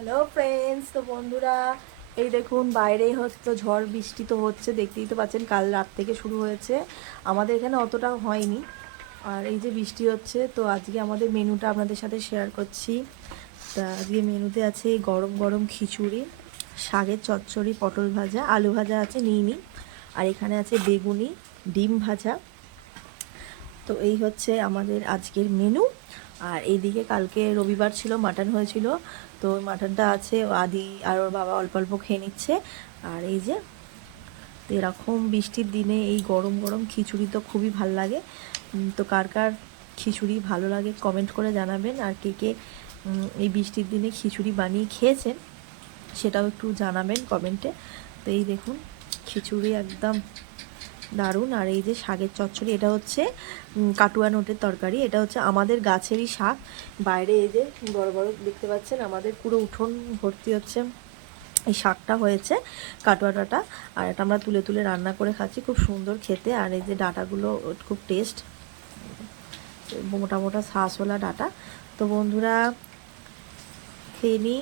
Hello friends, তো বন্ধুরা এই দেখুন বাইরে হচ্ছে ঝড় বৃষ্টি তো হচ্ছে, দেখতেই তো পাচ্ছেন। কাল রাত থেকে শুরু হয়েছে, আমাদের এখানে অতটা হয়নি। আর এই যে বৃষ্টি হচ্ছে, তো আজকে আমাদের মেনুটা আপনাদের সাথে শেয়ার করছি। তা আজকে মেনুতে আছে গরম গরম খিচুড়ি, শাকের চচ্চড়ি, পটল ভাজা, আলু ভাজা আছে নিইনি, আর এখানে আছে বেগুনি, ডিম ভাজা। তো এই হচ্ছে আমাদের আজকের মেনু। আর এইদিকে কালকে রবিবার ছিল, মাটন হয়েছিল, তো মাটনটা আছে, আদি আর ওর বাবা অল্প অল্প খেয়ে নিচ্ছে। আর এই যে এরকম বৃষ্টির দিনে এই গরম গরম খিচুড়ি তো খুবই ভাল লাগে। তো কার কার খিচুড়ি ভালো লাগে কমেন্ট করে জানাবেন। আর কে কে এই বৃষ্টির দিনে খিচুড়ি বানিয়ে খেয়েছেন সেটাও একটু জানাবেন কমেন্টে। তো এই দেখুন খিচুড়ি একদম দারুণ। আর এই যে শাকের চচ্চড়ি, এটা হচ্ছে কাটুয়া নোটের তরকারি, এটা হচ্ছে আমাদের গাছেরই শাক। বাইরে এই যে বড় বড় দেখতে পাচ্ছেন, আমাদের পুরো উঠোন ভর্তি হচ্ছে এই শাকটা হয়েছে, কাটুয়া ডাঁটা। আর এটা আমরা তুলে তুলে রান্না করে খাচ্ছি, খুব সুন্দর খেতে। আর এই যে ডাঁটাগুলো খুব টেস্ট, মোটা মোটা শাঁসওয়ালা ডাঁটা। তো বন্ধুরা খেয়ে নিই।